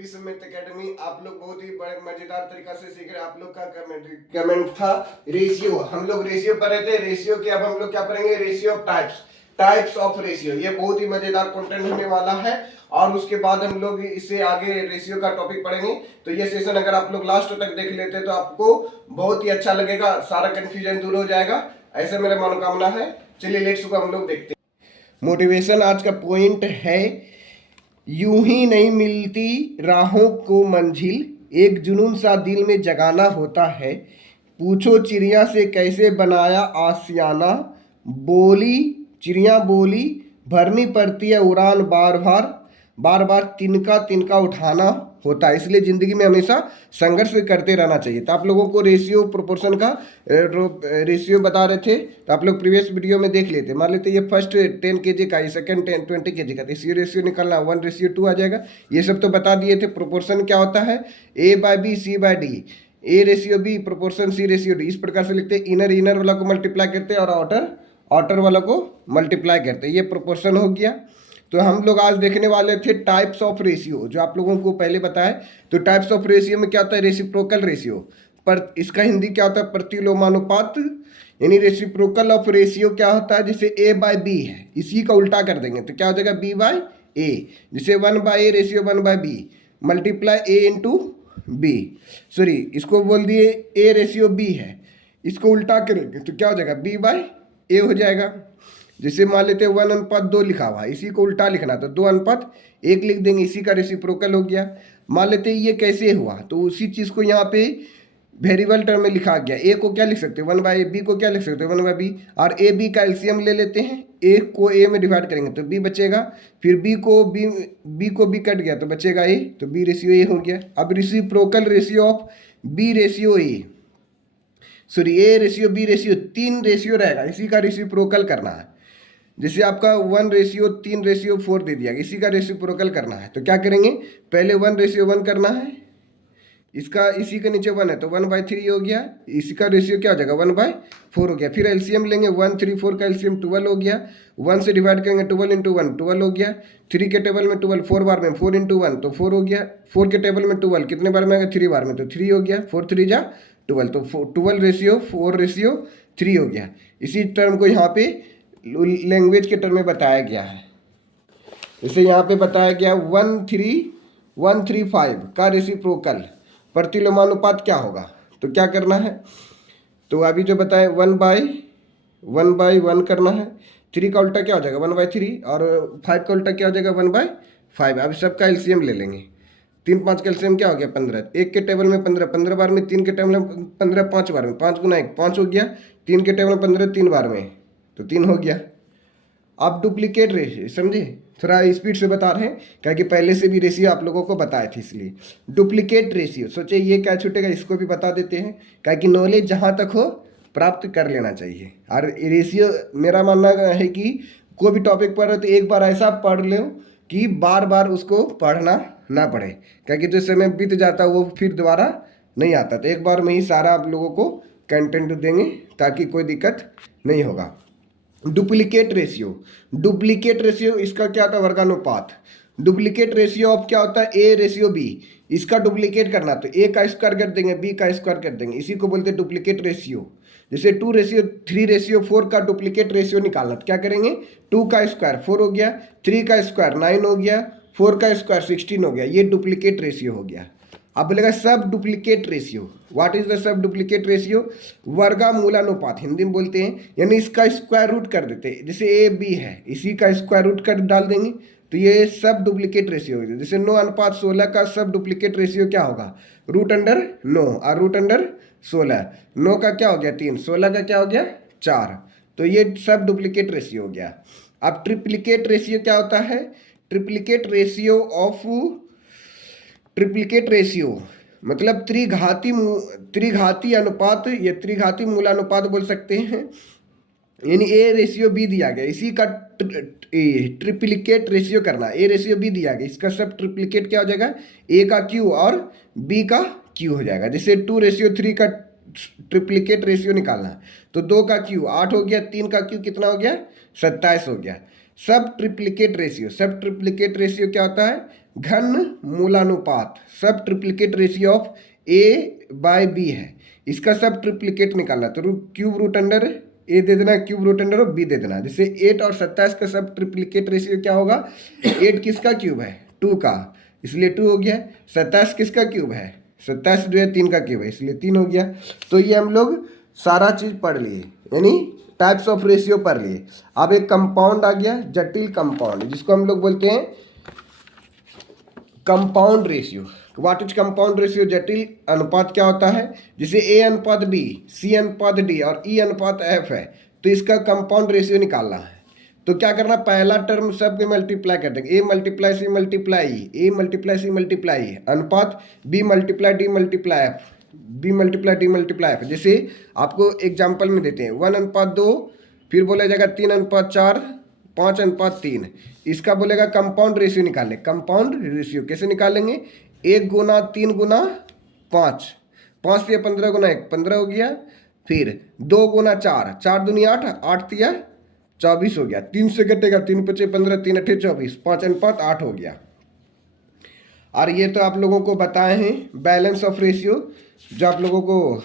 Vishwamitra academy. आप लोग बहुत ही बड़े मजेदार तरीका से सीख रहे हैं। आप लोग का कमेंट था रेशियो, हम लोग रेशियो पढ़ रहे थे। रेशियो के अब हम लोग क्या पढ़ेंगे, ratio of types of ratio. ये बहुत ही मजेदार कंटेंट होने वाला है और उसके बाद हम लोग इससे आगे रेशियो का टॉपिक पढ़ेंगे। तो ये सेशन अगर आप लोग लास्ट तक देख लेते तो आपको बहुत ही अच्छा लगेगा, सारा कंफ्यूजन दूर हो जाएगा, ऐसा मेरा मनोकामना है। चलिए लेट्स गो, हम लोग देखते हैं। मोटिवेशन आज का पॉइंट है, यूं ही नहीं मिलती राहों को मंजिल, एक जुनून सा दिल में जगाना होता है। पूछो चिड़िया से कैसे बनाया आशियाना, बोली चिड़िया बोली भरनी पड़ती है उड़ान बार बार, बार बार तिनका तिनका उठाना होता है। इसलिए ज़िंदगी में हमेशा संघर्ष करते रहना चाहिए। तो आप लोगों को रेशियो प्रोपोर्शन का रेशियो बता रहे थे, तो आप लोग प्रीवियस वीडियो में देख लेते। मान लेते ये फर्स्ट 10 kg का, ये सेकंड 20 kg का, तो इसी रेशियो निकलना 1:2 आ जाएगा। ये सब तो बता दिए थे। प्रोपोर्शन क्या होता है, A/B C/D, A ratio B proportion C ratio D। इस प्रकार से लिखते हैं। इनर वाला को मल्टीप्लाई करते हैं और आउटर वाला को मल्टीप्लाई करते हैं। ये प्रोपोर्शन हो गया। तो हम लोग आज देखने वाले थे टाइप्स ऑफ रेशियो, जो आप लोगों को पहले बताया। तो टाइप्स ऑफ रेशियो में क्या होता है, रेसिप्रोकल रेशियो, पर इसका हिंदी क्या होता है, प्रतिलोमानुपात। यानी रेसिप्रोकल ऑफ रेशियो क्या होता है, जैसे A/B है, इसी का उल्टा कर देंगे तो क्या हो जाएगा, B/A। जैसे 1/A ratio 1/B multiply A into B, sorry इसको बोल दिए A रेशियो B है, इसको उल्टा करेंगे तो क्या हो जाएगा, B/A हो जाएगा। जैसे मान लेते हैं 1:2 लिखा हुआ है, इसी को उल्टा लिखना तो 2:1 लिख देंगे, इसी का रेसिप्रोकल हो गया। मान लेते हैं ये कैसे हुआ, तो उसी चीज़ को यहाँ पे वेरिएबल टर्म में लिखा गया। ए को क्या लिख सकते हैं 1/A, बी को क्या लिख सकते हैं 1/B, और ए बी का एलसीएम ले लेते हैं। ए को ए में डिवाइड करेंगे तो बी बचेगा, फिर बी को बी कट गया तो बचेगा ए, तो बी रेशियो ए हो गया। अब reciprocal ratio of B ratio A, sorry A ratio B ratio, 3 ratio रहेगा, इसी का रेसिप्रोकल करना है। जैसे आपका 1:3:4 दे दिया, इसी का रेसिप्रोकल करना है। तो क्या करेंगे, पहले 1:1 करना है, इसका इसी के नीचे 1 है तो 1/3 हो गया, इसका रेशियो क्या हो जाएगा 1/4 हो गया। फिर एलसीएम लेंगे, 1 3 4 का एलसीएम 12 हो गया, 1 से डिवाइड करेंगे 12 इंटू 1 12 हो गया। 3 के टेबल में 12 4 बार में 4 इंटू 1 तो 4 हो गया। 4 के टेबल में 12 कितने बार में आएगा, 3 बार में तो 3 हो गया। 4 3 जा 12, तो 12 रेशियो 4 रेशियो 3 हो गया। इसी टर्म को यहाँ पे लैंग्वेज के टर्म में बताया गया है। जैसे यहाँ पे बताया गया 1:3:1:5 का रेसिप्रोकल प्रतिलोमानुपात क्या होगा, तो क्या करना है, तो अभी जो बताए 1/1 करना है। 3 का उल्टा क्या हो जाएगा 1/3, और 5 का उल्टा क्या हो जाएगा 1/5। अब सबका एलसीएम ले लेंगे, 3 5 का एलसीएम क्या हो गया 15। 1 के टेबल में 15 15 बार में, 3 के टेबल में 15 5 बार में, 5 गुना 1 5 हो गया। 3 के टेबल में 15 3 बार में तो 3 हो गया। अब डुप्लीकेट रेशियो समझे, थोड़ा स्पीड से बता रहे हैं क्योंकि पहले से भी रेशियो आप लोगों को बताए थे, इसलिए डुप्लीकेट रेशियो। सोचे ये क्या छूटेगा, इसको भी बता देते हैं क्योंकि नॉलेज जहाँ तक हो प्राप्त कर लेना चाहिए। और रेशियो मेरा मानना है कि कोई भी टॉपिक पढ़ रहे तो एक बार ऐसा पढ़ लो कि बार बार उसको पढ़ना ना पड़े, क्योंकि जो समय बीत जाता है वो फिर दोबारा नहीं आता। तो एक बार में ही सारा आप लोगों को कंटेंट देंगे ताकि कोई दिक्कत नहीं होगा। डुप्लीकेट रेशियो इसका क्या होता है, वर्गानुपात। डुप्लीकेट रेशियो ऑफ क्या होता है, ए रेशियो बी, इसका डुप्लीकेट करना तो ए का स्क्वायर कर देंगे, बी का स्क्वायर कर देंगे, इसी को बोलते हैं डुप्लीकेट रेशियो। जैसे 2:3:4 का डुप्लीकेट रेशियो निकालना तो क्या करेंगे, 2 का स्क्वायर 4 हो गया, 3 का स्क्वायर 9 हो गया, 4 का स्क्वायर 16 हो गया, ये डुप्लीकेट रेशियो हो गया। अब बोलेगा sub duplicate ratio, what is the sub duplicate ratio, वर्गमूलानुपात हिंदी में बोलते हैं, यानी इसका स्क्वायर रूट कर देते हैं। जैसे ए बी है, इसी का स्क्वायर रूट कर डाल देंगे तो ये सब डुप्लीकेट रेशियो हो गया। जैसे 9:16 का सब डुप्लीकेट रेशियो क्या होगा, √9 और √16, 9 का क्या हो गया 3, 16 का क्या हो गया 4, तो ये सब डुप्लीकेट रेशियो हो गया। अब ट्रिप्लीकेट रेशियो क्या होता है, ट्रिप्लीकेट रेशियो मतलब त्रिघाती अनुपात या त्रिघाती मूलानुपात बोल सकते हैं। यानी ए रेशियो बी दिया गया, इसी का ट्रिप्लीकेट रेशियो करना। ए रेशियो बी दिया गया, इसका सब ट्रिप्लीकेट क्या हो जाएगा, ए का क्यू और बी का क्यू हो जाएगा। जैसे 2:3 का ट्रिप्लीकेट रेशियो निकालना तो 2 का क्यू 8 हो गया, 3 का क्यू कितना हो गया 27 हो गया। सब ट्रिप्लीकेट रेशियो क्या होता है, घन मूलानुपात, सब ट्रिप्लिकेट रेशियो ऑफ A/B है, इसका सब ट्रिप्लिकेट निकालना। तो क्यूब रूट अंडर A दे देना, क्यूब रूट अंडर B दे देना। जैसे 8 और 27 का सब ट्रिप्लिकेट रेशियो क्या होगा, 8 किसका क्यूब है, 2 का, इसलिए 2 हो गया। 27 किसका क्यूब है, 27 जो है 3 का क्यूब है, इसलिए 3 हो गया। तो ये हम लोग सारा चीज़ पढ़ लिए, यानी टाइप्स ऑफ रेशियो पढ़ लिए। अब एक कंपाउंड आ गया, जटिल कंपाउंड, जिसको हम लोग बोलते हैं compound ratio. What is compound ratio, जटिल अनुपात क्या होता है, जैसे A अनुपात B, C अनुपात D और E अनुपात F है, तो इसका कंपाउंड रेशियो निकालना है। तो क्या करना, पहला टर्म सबके मल्टीप्लाई कर देंगे, A multiply C multiply E, A multiply C multiply E, अनुपात B multiply D multiply F, B multiply D multiply F। जैसे आपको एग्जाम्पल में देते हैं 1:2, फिर बोला जाएगा 3:4, 5:3, इसका बोलेगा कंपाउंड रेशियो निकालें। कंपाउंड रेशियो कैसे निकालेंगे, 1 गुना 3 गुना 5, 5 से 15 गुना 1, 15 हो गया। फिर 2 गुना 4, 4 दूनी 8, 8 तिया 24 हो गया। 3 से कटेगा, 3 पचे 15, 3 अठे 24, 5:8 हो गया। और ये तो आप लोगों को बताए हैं बैलेंस ऑफ रेशियो, जो आप लोगों को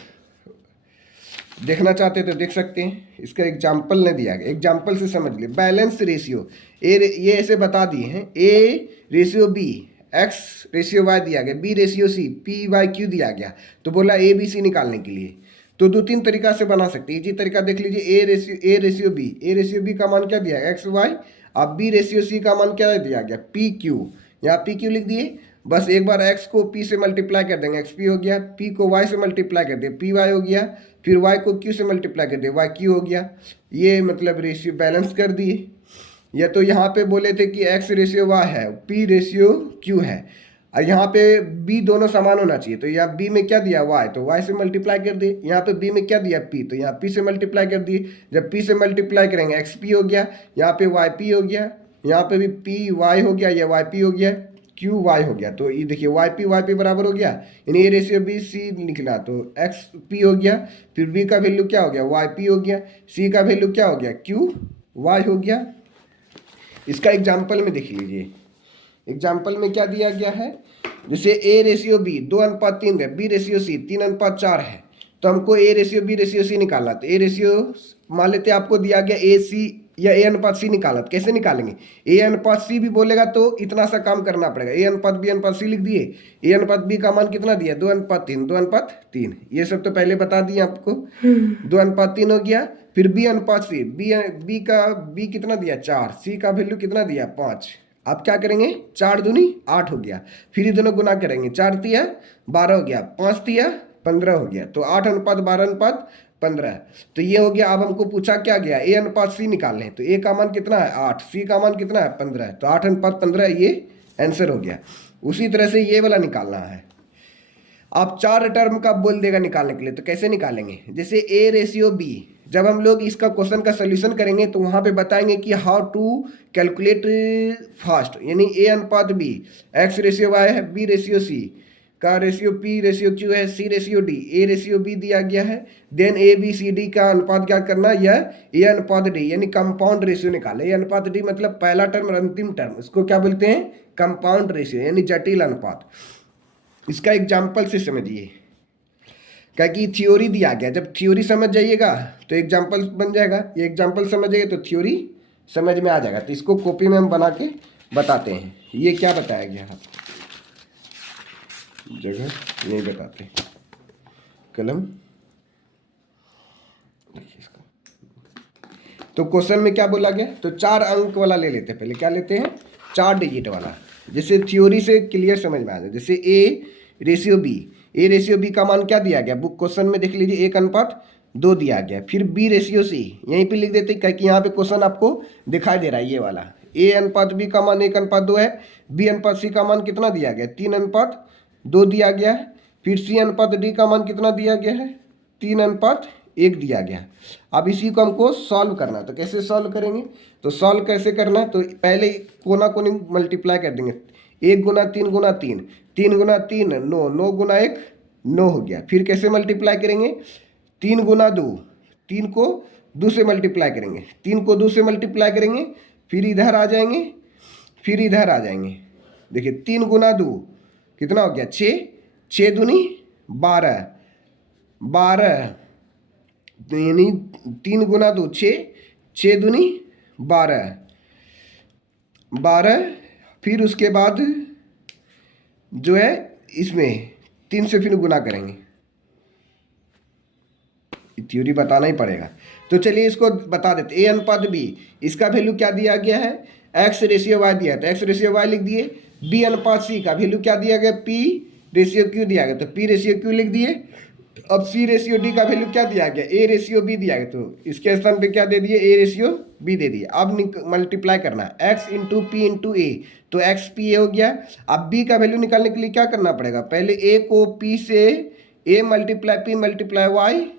देखना चाहते तो देख सकते हैं, इसका एग्जाम्पल ने दिया गया, एग्जाम्पल से समझ लिए। बैलेंस रेशियो ये ऐसे बता दिए हैं, A ratio B, X ratio Y दिया गया, B रेशियो C, PYQ दिया गया। तो बोला ABC निकालने के लिए तो 2-3 तरीका से बना सकते हैं। इसी तरीका देख लीजिए, A रेशियो B का मान क्या दिया गया, XY। अब B रेशियो C का मान क्या दिया गया, PQ, यहाँ PQ लिख दिए। बस एक बार x को p से मल्टीप्लाई कर देंगे, xp हो गया, p को y से मल्टीप्लाई कर दिए, py हो गया, फिर y को q से मल्टीप्लाई कर दिए, yq हो गया। ये मतलब रेशियो बैलेंस कर दिए। या तो यहाँ पे बोले थे कि x रेशियो y है, p रेशियो q है, और यहाँ पे b दोनों समान होना चाहिए। तो यहाँ b में क्या दिया y, तो y से मल्टीप्लाई कर दिए। यहाँ पे b में क्या दिया p, तो यहाँ p से मल्टीप्लाई कर दिए। जब p से मल्टीप्लाई करेंगे xp हो गया, यहाँ पे yp हो गया, यहाँ पे भी py हो गया, या yp हो गया, क्यू वाई हो गया। तो ये देखिए वाई पी बराबर हो गया, यानी ए रेशियो बी सी निकला, तो एक्स पी हो गया। फिर बी का वैल्यू क्या हो गया, वाई पी हो गया। सी का वैल्यू क्या हो गया, क्यू वाई हो गया। इसका एग्जाम्पल में देख लीजिए, एग्जाम्पल में क्या दिया गया है, जैसे ए रेशियो बी 2:3 है, बी रेशियो सी 3:4 है, तो हमको A ratio B ratio C निकालना। तो ए रेशियो मान लेते आपको दिया गया ए सी या ए अनुपात सी निकाला, तो कैसे निकालेंगे, ए अनुपात सी भी बोलेगा तो इतना सा काम करना पड़ेगा, ए अनुपात बी अनुपात सी लिख दिए। ए अनुपात बी का मान कितना दिया, 2:3, 2:3, ये सब तो पहले बता दिए आपको। 2:3 हो गया। फिर बी अनुपात सी, बी कितना दिया 4, सी का वैल्यू कितना दिया 5। अब क्या करेंगे, 4 दूनी 8 हो गया, फिर ये दोनों गुना करेंगे, 4 तिया 12 हो गया, 5 तिया 15 हो गया, तो 8:12:15। तो ये हो गया। अब हमको पूछा क्या गया, ए अनुपात सी निकाल लें, तो ए का मान कितना है 8, सी का मान कितना है 15, तो 8:15 ये आंसर हो गया। उसी तरह से ये वाला निकालना है। आप 4 टर्म का बोल देगा निकालने के लिए, तो कैसे निकालेंगे, जैसे ए रेशियो बी, जब हम लोग इसका क्वेश्चन का सोल्यूशन करेंगे तो वहाँ पे बताएंगे कि हाउ टू कैलकुलेट फास्ट, यानी ए अनुपात बी, एक्स रेशियो वाई है, बी रेशियो सी का रेशियो पी रेशियो क्यू है, C ratio D, A ratio B दिया गया है, then A B C D का अनुपात क्या करना, यह ए अनुपात डी, यानी कंपाउंड रेशियो निकाले। ए अनुपात डी मतलब पहला टर्म और अंतिम टर्म, इसको क्या बोलते हैं, कंपाउंड रेशियो, यानी जटिल अनुपात। इसका एग्जाम्पल से समझिए, क्या कि थ्योरी दिया गया, जब थ्योरी समझ जाइएगा तो एग्जाम्पल बन जाएगा, ये एग्जाम्पल समझ जाइए तो थ्योरी समझ में आ जाएगा। तो इसको कॉपी में हम बना के बताते हैं, ये क्या बताया गया है, जगह नहीं बताते, कलम देखिए इसका। तो क्वेश्चन में क्या बोला गया, तो 4 अंक वाला ले लेते हैं, पहले क्या लेते हैं, 4 डिजिट वाला, जैसे थ्योरी से क्लियर समझ में आ जाए। जैसे A ratio B, A ratio B का मान क्या दिया गया, बुक क्वेश्चन में देख लीजिए 1:2 दिया गया। फिर बी रेशियो सी यहीं पे लिख देते हैं, क्योंकि यहाँ पे क्वेश्चन आपको दिखाई दे रहा है, ये वाला ए अनुपात बी का मान 1:2 है, बी अनुपात सी का मान कितना दिया गया 3:2 दिया गया है। फिर सी अनुपात डी का मान कितना दिया गया है 3:1 दिया गया। अब इसी को हमको सॉल्व करना है, तो कैसे सॉल्व करेंगे, तो सॉल्व कैसे करना है, तो पहले कोना कोनी मल्टीप्लाई कर देंगे, 1 गुना 3 गुना 3, 3 गुना 3 9, 9 गुना 1 9 हो गया। फिर कैसे मल्टीप्लाई करेंगे, 3 गुना 2, 3 को 2 से मल्टीप्लाई करेंगे, 3 को 2 से मल्टीप्लाई करेंगे, फिर इधर आ जाएंगे, फिर इधर आ जाएंगे, देखिए 3 × 2 कितना हो गया 6, 6 दूनी 12, 12 यानी 3 × 2 6, 6 दूनी 12, 12। फिर उसके बाद जो है इसमें 3 से फिर गुना करेंगे, थ्योरी बताना ही पड़ेगा। तो चलिए इसको बता देते। ए अनुपात बी, इसका वैल्यू क्या दिया गया है, एक्स रेशियो वाई दिया है तो एक्स रेशियो वाई लिख दिए। बी अनुपात सी का वैल्यू क्या दिया गया, पी रेशियो क्यू दिया गया तो पी रेशियो क्यू लिख दिए। अब सी रेशियो डी का वैल्यू क्या दिया गया, ए रेशियो बी दिया गया तो इसके स्थान पे क्या दे दिए, ए रेशियो बी दे दिए। अब मल्टीप्लाई करना है एक्स इंटू पी इंटू ए, तो एक्स पी ए हो गया। अब बी का वैल्यू निकालने के लिए क्या करना पड़ेगा, पहले ए को पी से A multiply P multiply Y,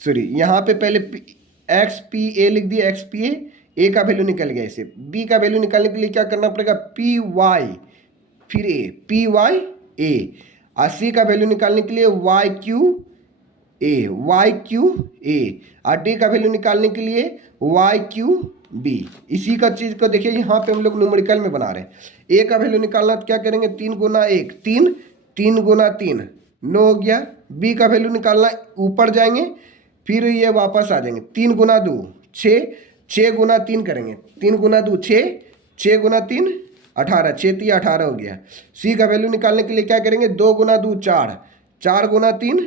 sorry यहाँ पे पहले एक्स पी ए लिख दिया, एक्स पी ए का वैल्यू निकल गया इसे। बी का वैल्यू निकालने के लिए क्या करना पड़ेगा, पी वाई फिर ए, पी वाई ए। और सी का वैल्यू निकालने के लिए Y Q A, Y Q A. और डी का वैल्यू निकालने के लिए वाई क्यू बी। इसी का चीज़ को देखिए यहाँ पे हम लोग न्यूमेरिकल में बना रहे हैं। ए का वैल्यू निकालना तो क्या करेंगे, 3 × 1 3, 3 × 3 9 हो गया। बी का वैल्यू निकालना ऊपर जाएंगे फिर ये वापस आ जाएंगे, 3 × 2 6, 6 × 3 करेंगे, 3 × 2 6, 6 × 3 18, 6 3 18 हो गया। सी का वैल्यू निकालने के लिए क्या करेंगे, 2 × 2 4, 4 × 3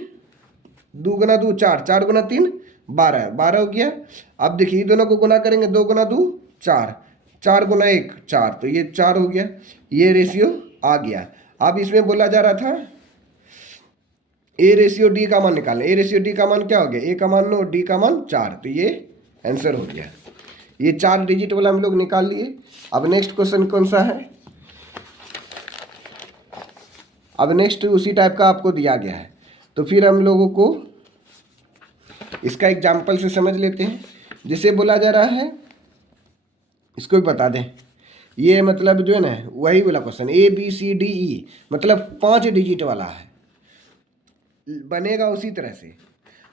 2 × 2 4, 4 × 3 12, 12 हो गया। अब देखिए दोनों को गुना करेंगे, 2 × 2 4, 4 × 1 4, तो ये 4 हो गया, ये रेशियो आ गया। अब इसमें बोला जा रहा था ए रेशियो डी का मान निकालें। ए रेशियो डी का मान क्या हो गया, ए का मान 9, डी का मान 4, तो ये आंसर हो गया। ये 4 डिजिट वाला हम लोग निकाल लिए। अब नेक्स्ट क्वेश्चन कौन सा है, अब नेक्स्ट उसी टाइप का आपको दिया गया है, तो फिर हम लोगों को इसका एग्जाम्पल से समझ लेते हैं। जिसे बोला जा रहा है इसको भी बता दें, ये मतलब जो है ना वही वाला question A B C D E, मतलब 5 डिजिट वाला है, बनेगा उसी तरह से।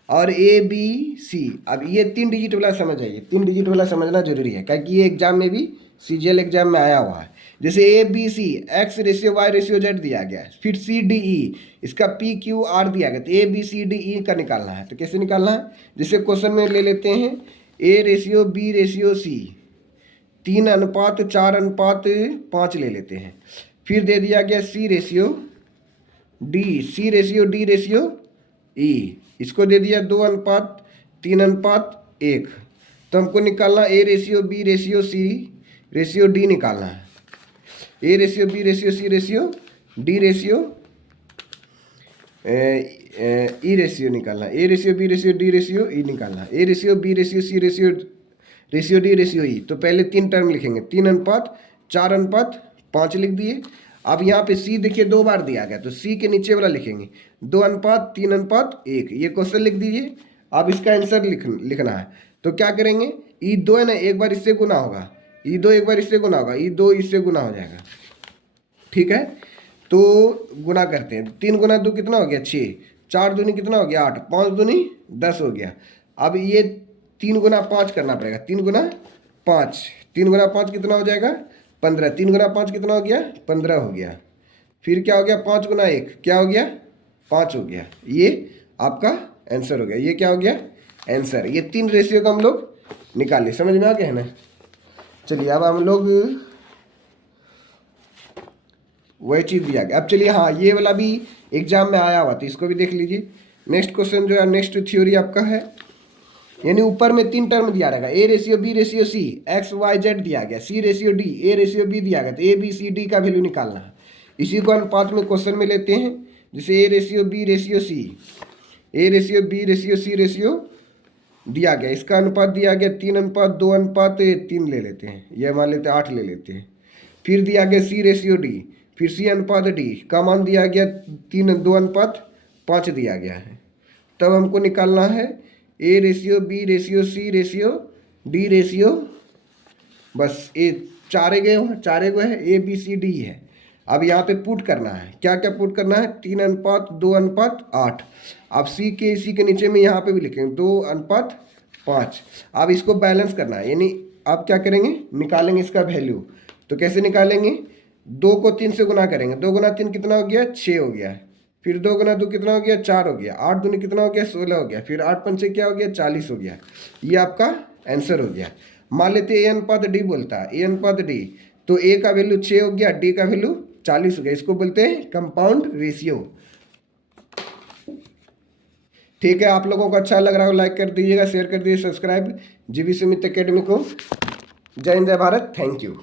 और ए बी सी, अब ये 3 डिजिट वाला समझ आइए, 3 डिजिट वाला समझना जरूरी है क्योंकि ये एग्जाम में भी सीजीएल एग्जाम में आया हुआ है। जैसे A B C X ratio Y ratio Z दिया गया है, फिर सी डी ई इसका पी क्यू आर दिया गया, तो ए बी सी डी ई का निकालना है। तो कैसे निकालना है, जैसे क्वेश्चन में ले लेते हैं A ratio B ratio C 3:4:5 ले लेते हैं। फिर दे दिया गया C ratio D ratio E, इसको दे दिया 2:3:1। तो हमको निकालना A ratio B ratio C ratio D निकालना है। A ratio B ratio C ratio D ratio E ratio निकालना, A ratio B ratio D ratio E निकालना, A ratio B ratio C ratio ratio D ratio E. तो पहले 3 term लिखेंगे, 3:4:5 लिख दिए। अब यहाँ पे सी देखिए 2 बार दिया गया, तो सी के नीचे वाला लिखेंगे 2:3:1, ये क्वेश्चन लिख दीजिए। अब इसका आंसर लिखना है, तो क्या करेंगे, ई 2 है ना, एक बार इससे गुना होगा, ई 2 एक बार इससे गुना होगा, ई 2 इससे गुना हो जाएगा, ठीक है। तो गुना करते हैं, 3 × 2 कितना हो गया 6, 4 दूनी कितना हो गया 8, 5 दूनी 10 हो गया। अब ये 3 × 5 करना पड़ेगा, 3 × 5, 3 × 5 कितना हो जाएगा 15, 3 × 5 कितना हो गया 15 हो गया। फिर क्या हो गया 5 × 1 क्या हो गया 5 हो गया, ये आपका आंसर हो गया। ये क्या हो गया आंसर, ये 3 रेशियो का हम लोग निकाल लिए। समझ में आ गया है ना। चलिए अब हम लोग वही चीज़ दिया गया। अब चलिए हाँ, ये वाला भी एग्जाम में आया हुआ था, इसको भी देख लीजिए। नेक्स्ट क्वेश्चन जो है, नेक्स्ट थ्योरी आपका है, यानी ऊपर में 3 टर्म दिया रहेगा, A ratio B ratio C X Y Z दिया गया, C ratio D A ratio B दिया गया, तो ए बी सी डी का वैल्यू निकालना है। इसी को अनुपात में क्वेश्चन में लेते हैं, जैसे A ratio B ratio C, A ratio B ratio C ratio दिया गया, इसका अनुपात दिया गया 3:2:3 ले लेते हैं, यह मान लेते हैं 8 ले लेते हैं। फिर दिया गया सी रेशियो डी, फिर सी अनुपात डी का मान दिया गया 3:2:5 दिया गया है। तब हमको निकालना है A ratio B ratio C ratio D ratio, बस ये चारे गए है, ए बी सी डी है। अब यहाँ पे पुट करना है, क्या क्या पुट करना है, 3:2:8। अब सी के इसी के नीचे में यहाँ पे भी लिखेंगे 2:5। अब इसको बैलेंस करना है, यानी आप क्या करेंगे, निकालेंगे इसका वैल्यू। तो कैसे निकालेंगे, 2 को 3 से गुना करेंगे, 2 गुना 3 कितना हो गया, 6 हो गया। फिर 2 गुना 2 कितना हो गया, 4 हो गया। 8 दूनी कितना हो गया, 16 हो गया। फिर 8 पंचे क्या हो गया, 40 हो गया। ये आपका आंसर हो गया। मान लेते ए अनुपात डी बोलता है, ए अनुपात डी, तो ए का वैल्यू 6 हो गया, डी का वैल्यू 40 हो गया। इसको बोलते हैं कंपाउंड रेशियो। ठीक है, आप लोगों को अच्छा लग रहा हो लाइक कर दीजिएगा, शेयर कर दीजिए, सब्सक्राइब जीवी सुमित एकेडमी को। जय हिंद, जय भारत, थैंक यू।